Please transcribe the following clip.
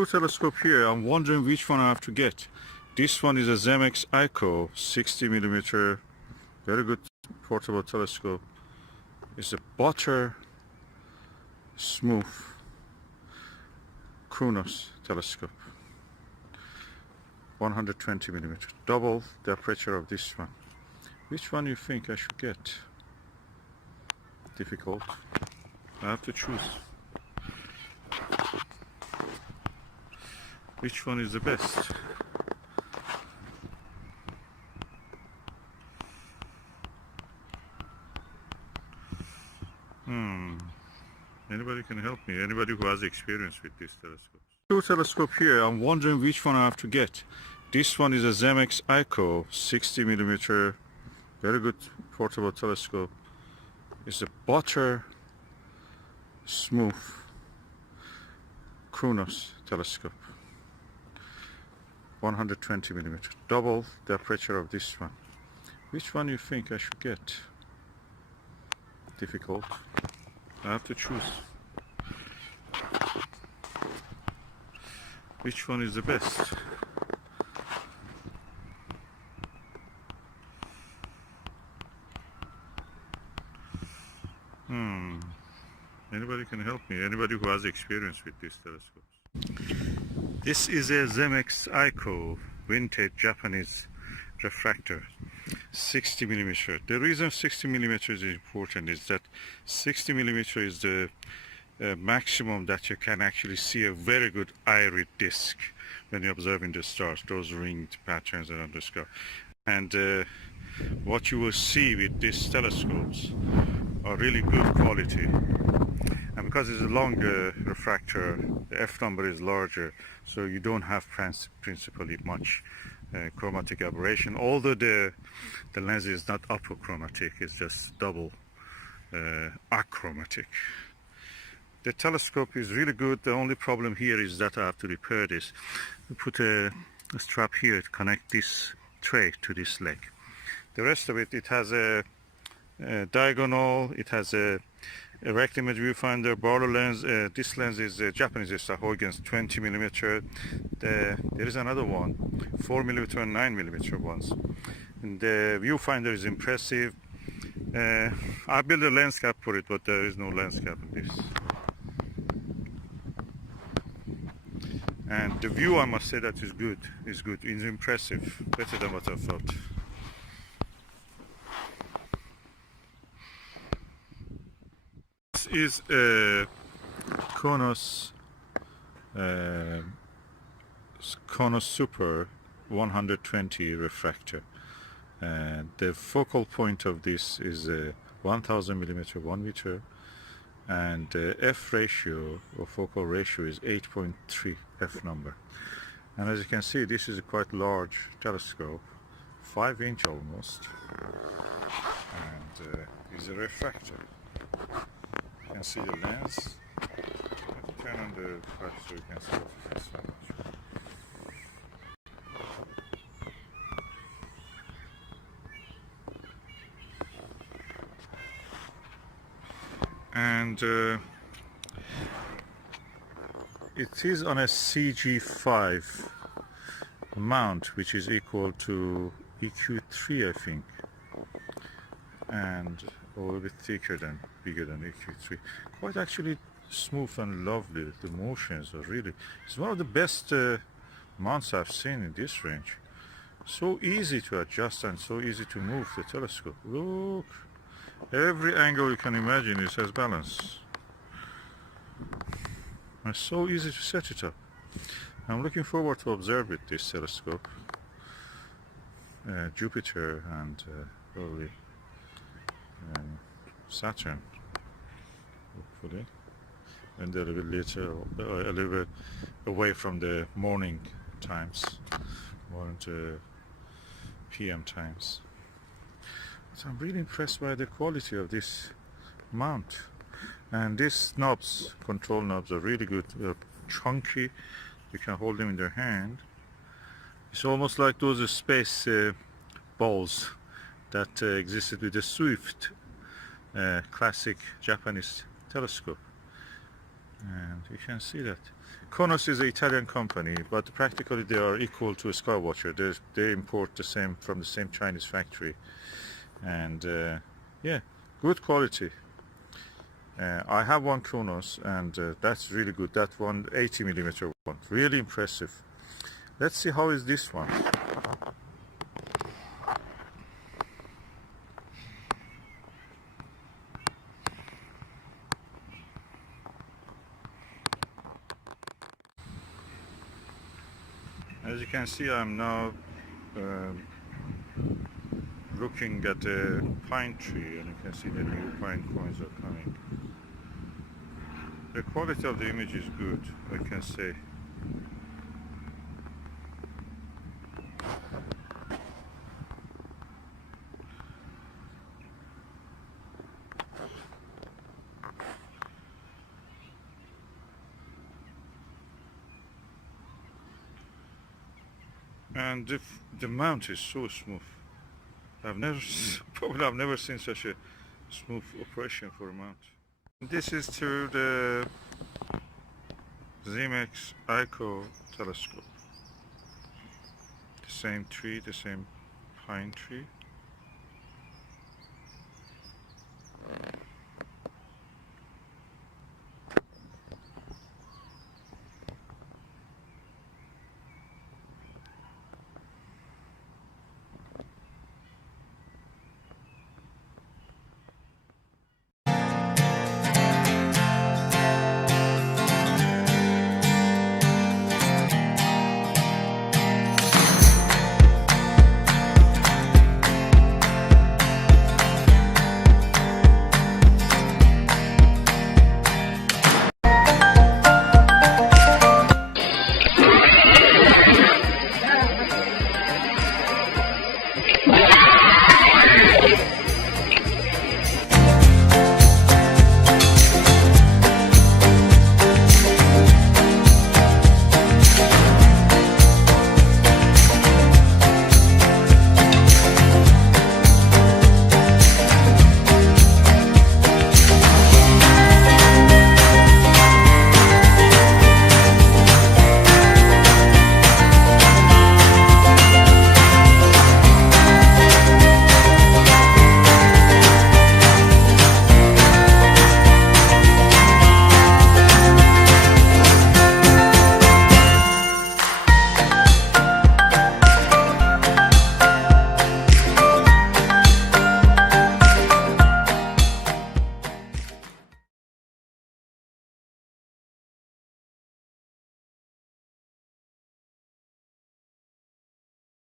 Two telescope here. I'm wondering which one I have to get. This one is a Zemex-Eikow 60mm, very good portable telescope. It's a butter smooth Konusuper telescope, 120mm, double the aperture of this one. Which one you think I should get? Difficult. I have to choose. Which one is the best? Anybody can help me? Anybody who has experience with these telescopes? Two telescope here. I'm wondering which one I have to get. This one is a Zemex-Eikow 60mm, very good portable telescope. It's a butter smooth Konusuper telescope, 120mm, double the aperture of this one. Which one you think I should get? Difficult. I have to choose. Which one is the best? Anybody can help me? Anybody who has experience with these telescopes? This is a Zemex-Eikow vintage Japanese refractor, 60mm. The reason 60mm is important is that 60mm is the maximum that you can actually see a very good irid disc when you're observing the stars, those ringed patterns around the sky. And what you will see with these telescopes are really good quality. And because it's a longer refractor, the F number is larger, so you don't have principally much chromatic aberration, although the lens is not apochromatic, it's just double achromatic. The telescope is really good. The only problem here is that I have to repair this. We put a strap here to connect this tray to this leg. The rest of it, it has a diagonal, it has a erect image viewfinder, Barlow lens. This lens is Japanese, it's a Huygens 20mm. There is another one, 4mm and 9mm ones. And the viewfinder is impressive. I built a lens cap for it, but there is no lens cap in this. And the view, I must say, that is good. It's impressive, better than what I thought. This is a Konusuper 120 refractor. The focal point of this is 1000mm 1 meter, and the F ratio or focal ratio is 8.3 F number. And as you can see, this is a quite large telescope, 5-inch almost, and is a refractor. You can see the lens. Turn on the part so you can see what it is so much. And it is on a CG5 mount, which is equal to EQ3, I think, and a little bit thicker than, bigger than EQ3. Quite actually smooth and lovely. The motions are really, it's one of the best mounts I've seen in this range. So easy to adjust and so easy to move the telescope. Look, every angle you can imagine it has balance. It's so easy to set it up. I'm looking forward to observe with this telescope Jupiter and probably Saturn, hopefully, and a little bit later, a little bit away from the morning times, more into PM times. So I'm really impressed by the quality of this mount. And these knobs, control knobs, are really good. They're chunky. You can hold them in their hand. It's almost like those space balls that existed with the Swift classic Japanese telescope. And you can see that Konus is an Italian company, but practically they are equal to a Skywatcher. They import the same from the same Chinese factory, and yeah, good quality. I have one Konus, and that's really good. That one 80mm one, really impressive. Let's see how is this one. As you can see, I'm now looking at a pine tree, and you can see the new pine coins are coming. The quality of the image is good, I can say. And the mount is so smooth. Probably I've never seen such a smooth operation for a mount. This is through the Zemex-Eikow telescope. The same tree, the same pine tree.